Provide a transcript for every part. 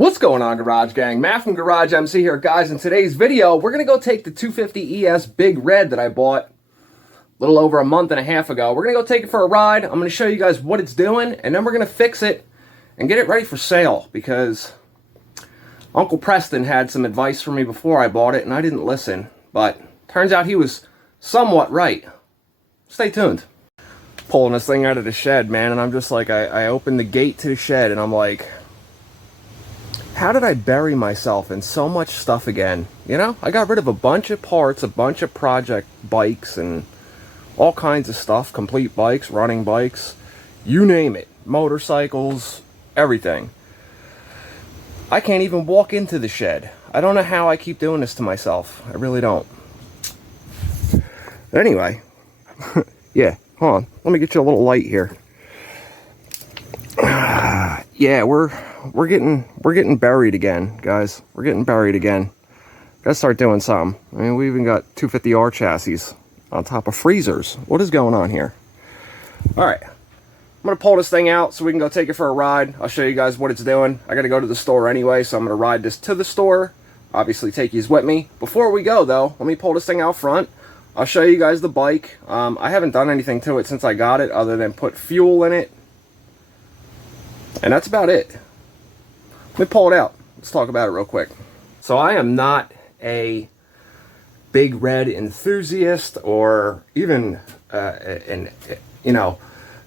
What's going on, Garage Gang? Matt from GarageMC here, guys. In today's video, we're going to go take the 250 ES Big Red that I bought a little over a month and a half ago. We're going to go take it for a ride. I'm going to show you guys what it's doing, and then we're going to fix it and get it ready for sale, because Uncle Preston had some advice for me before I bought it, and I didn't listen. But turns out he was somewhat right. Stay tuned. Pulling this thing out of the shed, man, and I'm just like, I opened the gate to the shed, and I'm like, how did I bury myself in so much stuff again? You know, I got rid of a bunch of parts, a bunch of project bikes, and all kinds of stuff. Complete bikes, running bikes, you name it. Motorcycles, everything. I can't even walk into the shed. I don't know how I keep doing this to myself. I really don't. But anyway, yeah, hold on. Let me get you a little light here. Yeah, we're getting buried again, guys. We're getting buried again. Gotta start doing something. I mean, we even got 250R chassis on top of freezers. What is going on here? All right, I'm gonna pull this thing out so we can go take it for a ride. I'll show you guys what it's doing. I gotta go to the store anyway, so I'm gonna ride this to the store. Obviously, take yous with me. Before we go, though, let me pull this thing out front. I'll show you guys the bike. I haven't done anything to it since I got it, other than put fuel in it. And that's about it. Let me pull it out. Let's talk about it real quick. So I am not a Big Red enthusiast, or even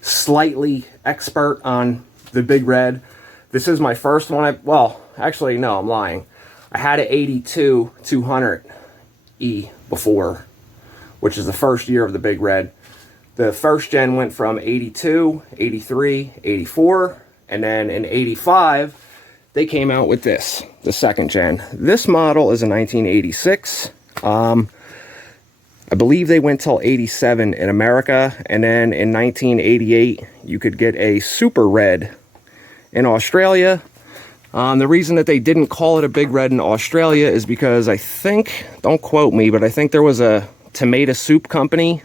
slightly expert on the Big Red. This is my first one. Well, actually, no, I'm lying. I had an 82 200E before, which is the first year of the Big Red. The first gen went from 82, 83, 84, and then in 85, they came out with this, the second gen. This model is a 1986. I believe they went till 87 in America, and then in 1988, you could get a Super Red in Australia. The reason that they didn't call it a Big Red in Australia is because I think, don't quote me, but I think there was a tomato soup company,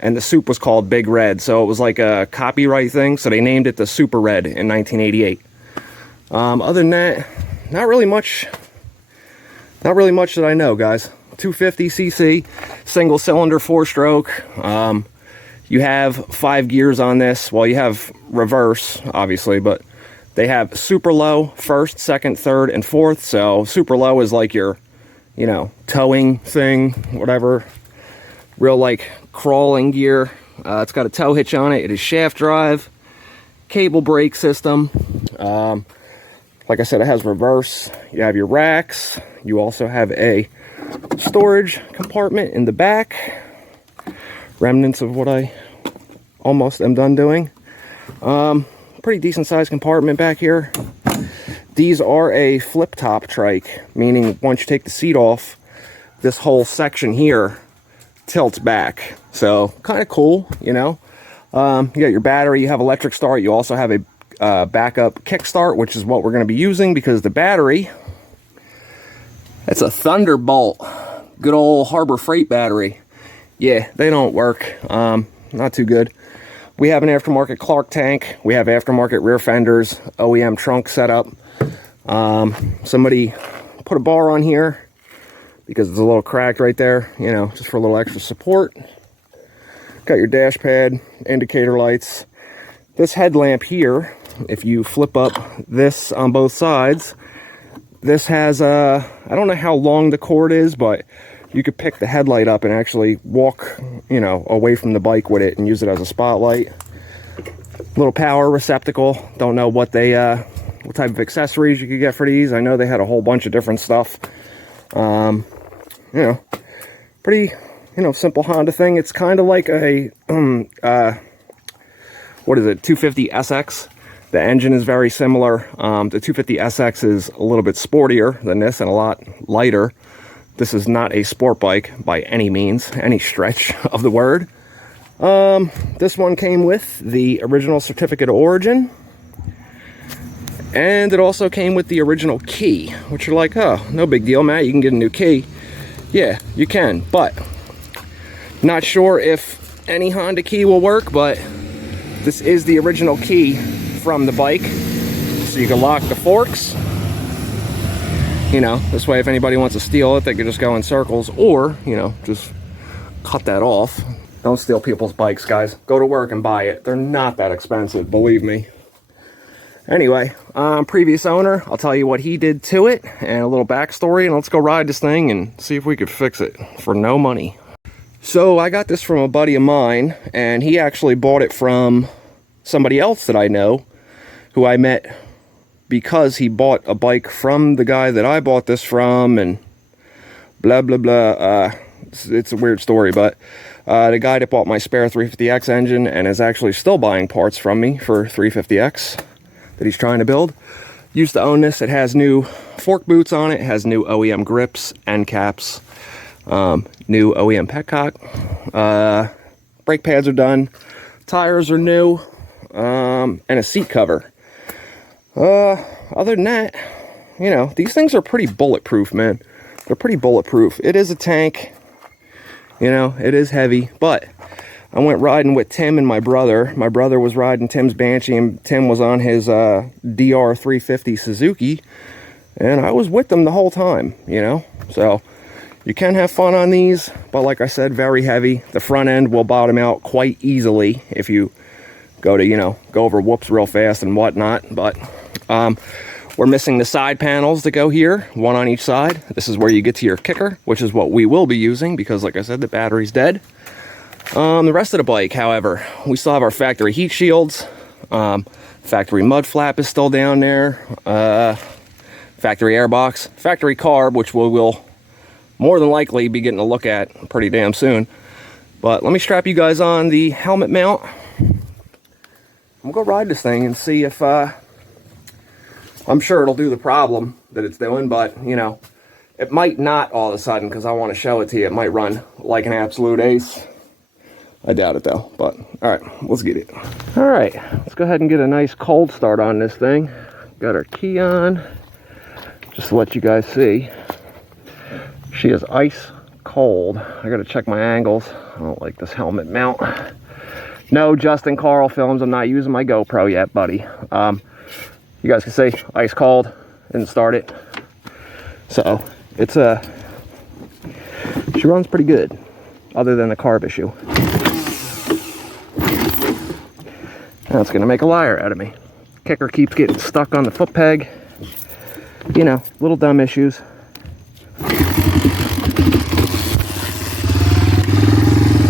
and the soup was called Big Red, so it was like a copyright thing, so they named it the Super Red in 1988. Other than that, not really much that I know, guys. 250cc, single cylinder, 4-stroke. You have 5 gears on this. Well, you have reverse, obviously, but they have super low, first, second, third, and fourth. So super low is like your, towing thing, whatever. Real like crawling gear. It's got a tow hitch on it. It is shaft drive, cable brake system. Like I said, it has reverse. You have your racks. You also have a storage compartment in the back. Remnants of what I almost am done doing. Pretty decent sized compartment back here. These are a flip top trike, meaning once you take the seat off, this whole section here tilts back. So kind of cool, you got your battery, you have electric start, you also have a backup kickstart, which is what we're going to be using, because the battery, it's a Thunderbolt, good old Harbor Freight battery. Yeah, they don't work. Not too good. We have an aftermarket Clark tank. We have aftermarket rear fenders, OEM trunk setup. Somebody put a bar on here because it's a little cracked right there, just for a little extra support. Got your dash pad, indicator lights. This headlamp here, if you flip up this on both sides, this has I don't know how long the cord is, but you could pick the headlight up and actually walk, away from the bike with it and use it as a spotlight. Little power receptacle. Don't know what they, what type of accessories you could get for these. I know they had a whole bunch of different stuff. Pretty, simple Honda thing. It's kind of like a, what is it, 250 SX. The engine is very similar. The 250 SX is a little bit sportier than this and a lot lighter. This is not a sport bike by any means, any stretch of the word. This one came with the original certificate of origin, and it also came with the original key, which you're like, oh, no big deal, Matt, you can get a new key. Yeah, you can, but not sure if any Honda key will work, but this is the original key from the bike. So you can lock the forks, You know, this way if anybody wants to steal it, they could just go in circles, or, you know, just cut that off. Don't steal people's bikes, guys. Go to work and buy it. They're not that expensive, believe me. Anyway, previous owner, I'll tell you what he did to it and a little backstory, and let's go ride this thing and see if we could fix it for no money. So I got this from a buddy of mine, and he actually bought it from somebody else that I know, who I met because he bought a bike from the guy that I bought this from, and blah, blah, blah. It's a weird story, but the guy that bought my spare 350X engine and is actually still buying parts from me for 350X that he's trying to build, used to own this. It has new fork boots on it, has new OEM grips, end caps, new OEM petcock, brake pads are done, tires are new, and a seat cover. Other than that, you know, these things are pretty bulletproof, man. They're pretty bulletproof. It is a tank, you know, it is heavy, but I went riding with Tim and my brother. My brother was riding Tim's Banshee, and Tim was on his DR350 Suzuki, and I was with them the whole time, you know. So you can have fun on these, but like I said, very heavy. The front end will bottom out quite easily if you go to, you know, go over whoops real fast and whatnot. But we're missing the side panels that go here, one on each side. This is where you get to your kicker, which is what we will be using because, like I said, the battery's dead. The rest of the bike, however, we still have our factory heat shields. Factory mud flap is still down there. Factory airbox, factory carb, which we will more than likely be getting a look at pretty damn soon. But let me strap you guys on the helmet mount. I'm gonna go ride this thing and see if I'm sure it'll do the problem that it's doing, but you know, it might not all of a sudden because I want to show it to you. It might run like an absolute ace. I doubt it though, but all right, let's get it. All right, let's go ahead and get a nice cold start on this thing. Got our key on, just to let you guys see. She is ice cold. I gotta check my angles. I don't like this helmet mount. No Justin Carl films. I'm not using my GoPro yet, buddy. You guys can see ice cold. Didn't start it. So it's she runs pretty good, other than the carb issue. Now it's gonna make a liar out of me. Kicker keeps getting stuck on the foot peg. You know, little dumb issues.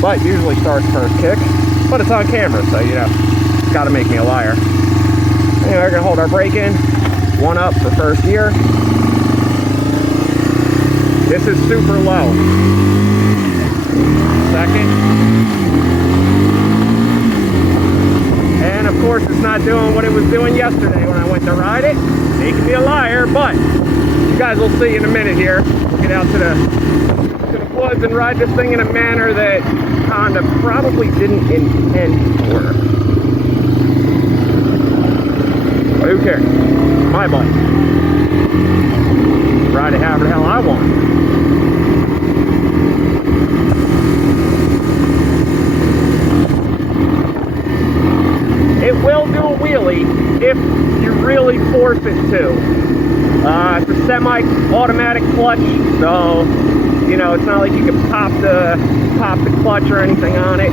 But usually starts first kick. But it's on camera, so you know, it's gotta make me a liar. Anyway, we're gonna hold our brake in. One up for first gear. This is super low. Second. And of course it's not doing what it was doing yesterday when I went to ride it. Making me a liar, but you guys will see in a minute here. We'll get out to the woods and ride this thing in a manner that Honda probably didn't intend for. But who cares? My bike. Ride it however the hell I want. It will do a wheelie if you really force it to. It's a semi-automatic clutch, so you know it's not like you can pop the clutch or anything on it.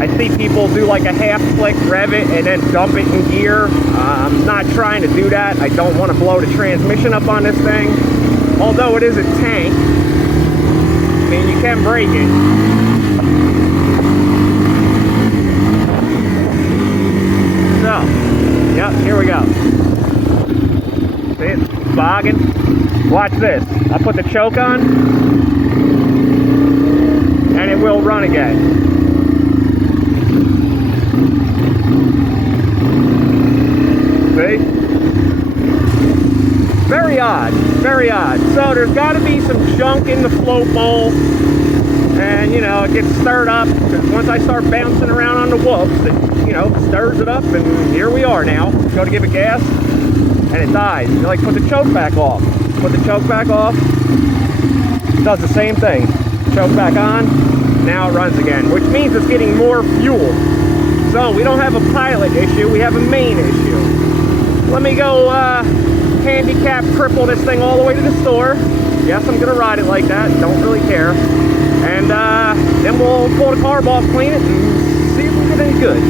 I see people do like a half click, rev it, and then dump it in gear. I'm not trying to do that. I don't want to blow the transmission up on this thing. Although it is a tank, I mean you can break it. So, yep, here we go. See it? Bogging. Watch this. I'll put the choke on, and it will run again. See? Very odd. Very odd. So there's got to be some junk in the float bowl, and you know it gets stirred up. Because once I start bouncing around on the whoops, it, you know, stirs it up, and here we are now. Go to give it gas, and it dies. You like put the choke back off. Put the choke back off. Does the same thing. Choke back on. Now it runs again, which means it's getting more fuel. So we don't have a pilot issue. We have a main issue. Let me go handicap cripple this thing all the way to the store. Yes, I'm gonna ride it like that, don't really care. And then we'll pull the carb off, clean it, and see if we get any good.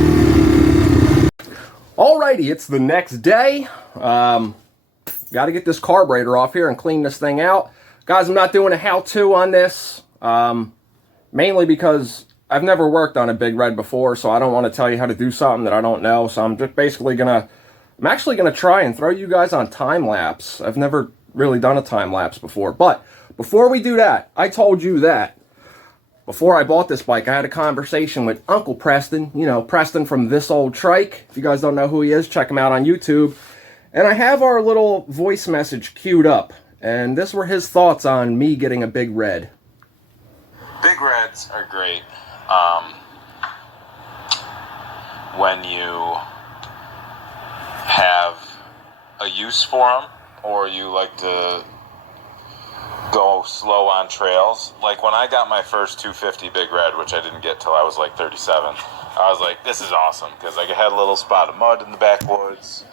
Alrighty, it's the next day. Got to get this carburetor off here and clean this thing out. Guys, I'm not doing a how-to on this, mainly because I've never worked on a Big Red before, so I don't want to tell you how to do something that I don't know. So I'm just basically I'm actually gonna try and throw you guys on time lapse. I've never really done a time lapse before, but before we do that, I told you that before I bought this bike, I had a conversation with Uncle Preston. You know, Preston from This Old Trike. If you guys don't know who he is, check him out on YouTube. And I have our little voice message queued up, and this were his thoughts on me getting a Big Red. Big Reds are great when you have a use for them, or you like to go slow on trails. Like when I got my first 250 Big Red, which I didn't get till I was like 37, I was like, this is awesome, because I had a little spot of mud in the backwoods.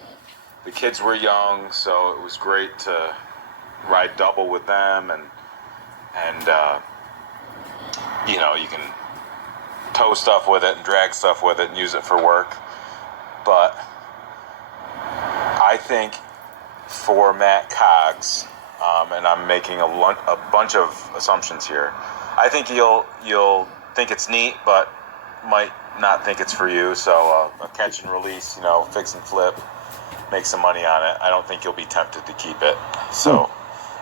The kids were young, so it was great to ride double with them, and you know, you can tow stuff with it and drag stuff with it and use it for work. But I think for Matt Cogs, and I'm making a bunch of assumptions here, I think you'll think it's neat, but might not think it's for you. So a catch and release, you know, fix and flip, make some money on it. I don't think you'll be tempted to keep it. So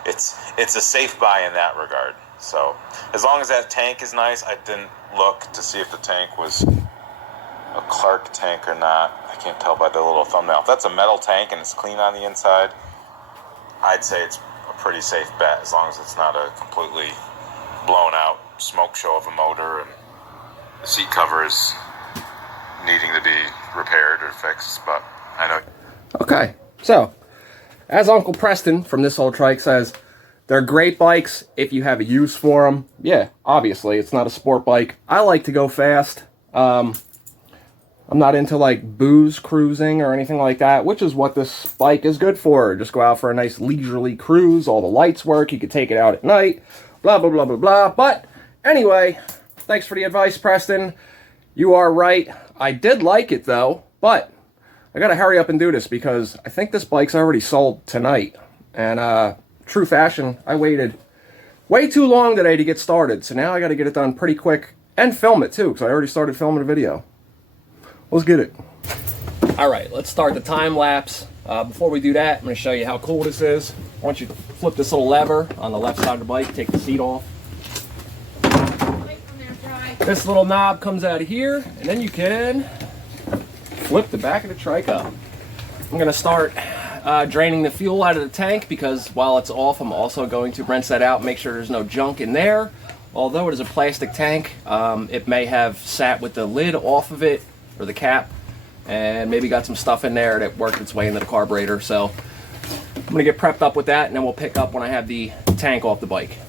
it's a safe buy in that regard. So as long as that tank is nice, I didn't look to see if the tank was a Clark tank or not. I can't tell by the little thumbnail. If that's a metal tank and it's clean on the inside, I'd say it's a pretty safe bet, as long as it's not a completely blown out smoke show of a motor and the seat covers needing to be repaired or fixed. But I know. Okay, so as Uncle Preston from This Old Trike says, they're great bikes if you have a use for them. Yeah, obviously, it's not a sport bike. I like to go fast. I'm not into like booze cruising or anything like that, which is what this bike is good for. Just go out for a nice leisurely cruise. All the lights work. You can take it out at night. Blah, blah, blah, blah, blah. But anyway, thanks for the advice, Preston. You are right. I did like it, though. But I got to hurry up and do this because I think this bike's already sold tonight. And true fashion, I waited way too long today to get started. So now I got to get it done pretty quick and film it, too, because I already started filming a video. Let's get it. All right, let's start the time lapse. Before we do that, I'm going to show you how cool this is. Once you flip this little lever on the left side of the bike, take the seat off. This little knob comes out of here, and then you can flip the back of the trike up. I'm going to start draining the fuel out of the tank, because while it's off, I'm also going to rinse that out, make sure there's no junk in there. Although it is a plastic tank, it may have sat with the lid off of it, or the cap, and maybe got some stuff in there that worked its way into the carburetor. So I'm gonna get prepped up with that, and then we'll pick up when I have the tank off the bike.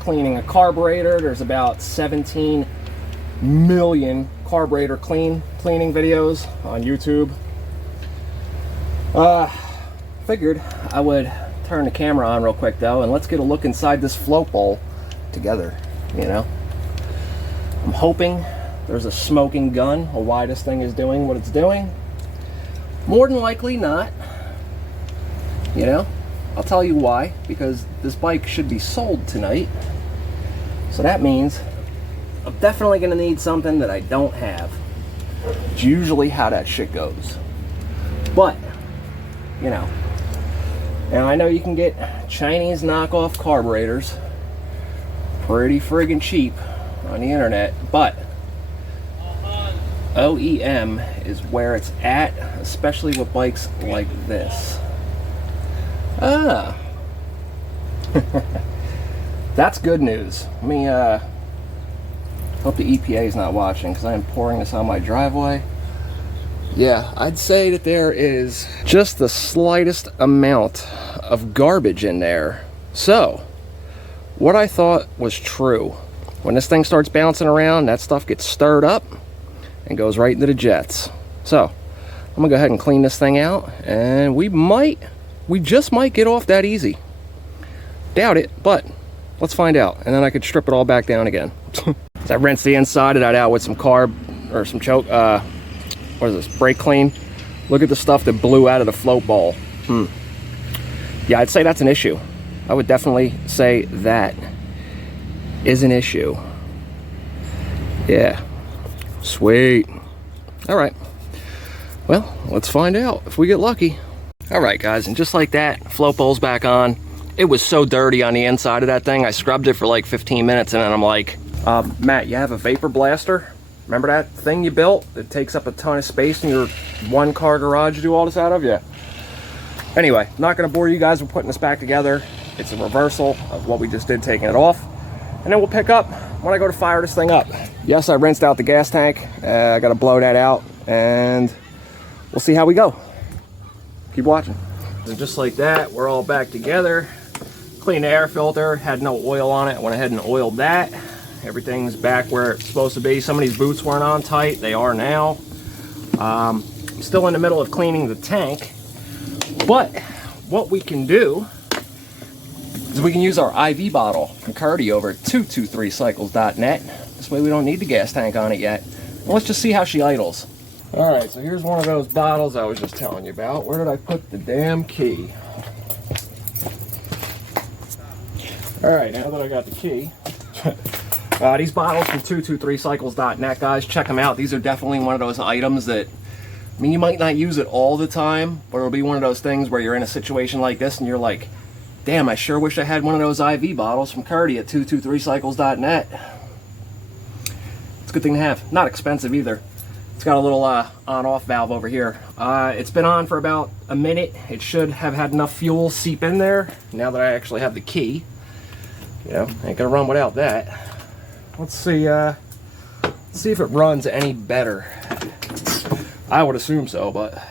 cleaning a carburetor. There's about 17 million carburetor cleaning videos on YouTube. Figured I would turn the camera on real quick though, and let's get a look inside this float bowl together, you know. I'm hoping there's a smoking gun of why this thing is doing what it's doing. More than likely not, you know. I'll tell you why, because this bike should be sold tonight. So that means I'm definitely gonna need something that I don't have. It's usually how that shit goes. But, you know, and I know you can get Chinese knockoff carburetors pretty friggin' cheap on the internet, but OEM is where it's at, especially with bikes like this. Ah. That's good news. Let me hope the EPA is not watching, because I am pouring this on my driveway. Yeah, I'd say that there is just the slightest amount of garbage in there. So, what I thought was true. When this thing starts bouncing around, that stuff gets stirred up and goes right into the jets. So, I'm gonna go ahead and clean this thing out, and we just might get off that easy. Doubt it, but let's find out, and then I could strip it all back down again. So I rinsed the inside of that out with some carb, or some choke, what is this, brake clean. Look at the stuff that blew out of the float bowl. Yeah, I'd say that's an issue. I would definitely say that is an issue. Yeah, sweet. All right, well, let's find out if we get lucky. All right, guys, and just like that, float bowl's back on. It was so dirty on the inside of that thing. I scrubbed it for like 15 minutes, and then I'm like, Matt, you have a vapor blaster? Remember that thing you built that takes up a ton of space in your one-car garage to do all this out of? Yeah. Anyway, not going to bore you guys with putting this back together. It's a reversal of what we just did, taking it off. And then we'll pick up when I go to fire this thing up. Yes, I rinsed out the gas tank. I got to blow that out, and we'll see how we go. Keep watching. And just like that, we're all back together. Cleaned the air filter, had no oil on it. Went ahead and oiled that. Everything's back where it's supposed to be. Some of these boots weren't on tight. They are now. I'm still in the middle of cleaning the tank. But what we can do is we can use our IV bottle from Curdy over at 223cycles.net. This way we don't need the gas tank on it yet. Well, let's just see how she idles. All right, so here's one of those bottles I was just telling you about. Where did I put the damn key? All right, now that I got the key, these bottles from 223cycles.net, guys, check them out. These are definitely one of those items that, I mean, you might not use it all the time, but it'll be one of those things where you're in a situation like this and you're like, damn, I sure wish I had one of those IV bottles from Curdy at 223cycles.net. It's a good thing to have. Not expensive either. It's got a little on-off valve over here. It's been on for about a minute. It should have had enough fuel seep in there. Now that I actually have the key, you know, ain't gonna run without that. Let's see if it runs any better. I would assume so, but I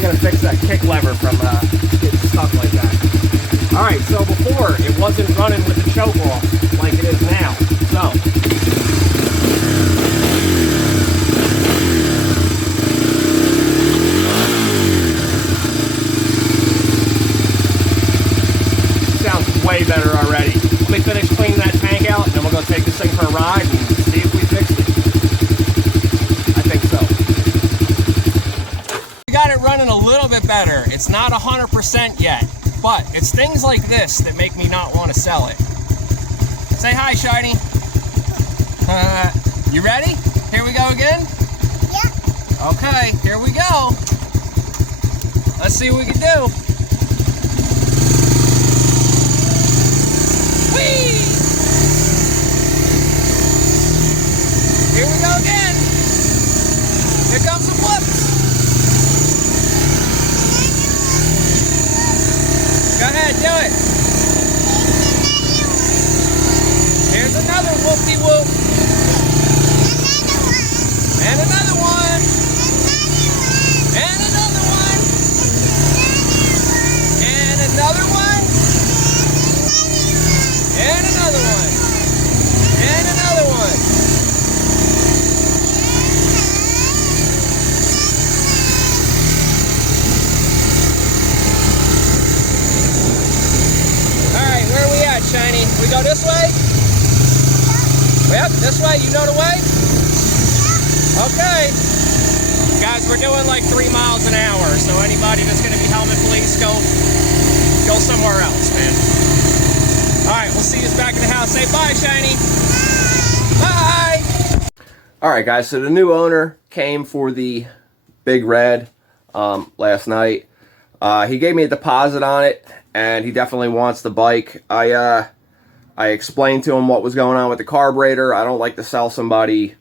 gotta fix that kick lever from getting stuck like that. All right, so before it wasn't running with the choke off like it is now. So sounds way better already. Let me finish cleaning that tank out, and then we'll go take this thing for a ride and see if we fixed it. I think so. We got it running a little bit better. It's not 100% yet, but it's things like this that make me not want to sell it. Say hi, Shiny. You ready? Here we go again? Yeah. Okay, here we go. Let's see what we can do. Whee! Here we go again. Here comes some flips. Go ahead, do it. Here's another whoop-de-whoop. And another one. And another one. This way? You know the way? Okay. Guys, we're doing like 3 miles an hour, so anybody that's going to be helmet police, go somewhere else, man. All right, we'll see you back in the house. Say bye, Shiny. Bye. All right, guys, so the new owner came for the Big Red last night. He gave me a deposit on it, and he definitely wants the bike. I explained to him what was going on with the carburetor. I don't like to sell somebody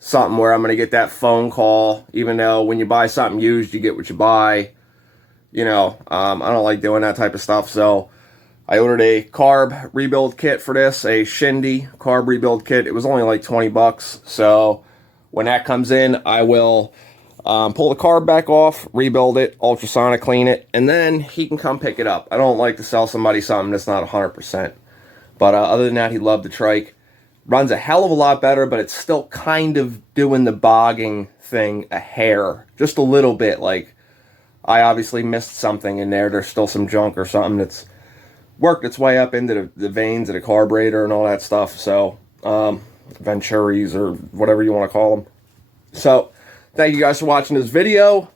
something where I'm going to get that phone call, even though when you buy something used, you get what you buy. You know, I don't like doing that type of stuff, so I ordered a carb rebuild kit for this, a Shindy carb rebuild kit. It was only like 20 bucks, so when that comes in, I will pull the carb back off, rebuild it, ultrasonic clean it, and then he can come pick it up. I don't like to sell somebody something that's not 100%. But other than that, he loved the trike. Runs a hell of a lot better, but it's still kind of doing the bogging thing a hair. Just a little bit. Like, I obviously missed something in there. There's still some junk or something that's worked its way up into the veins of the carburetor and all that stuff. So, Venturis or whatever you want to call them. So, thank you guys for watching this video.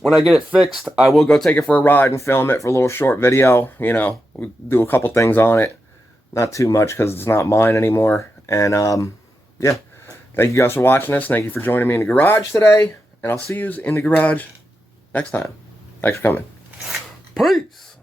When I get it fixed, I will go take it for a ride and film it for a little short video. You know, we'll do a couple things on it. Not too much because it's not mine anymore. And, yeah. Thank you guys for watching this. Thank you for joining me in the garage today. And I'll see you in the garage next time. Thanks for coming. Peace!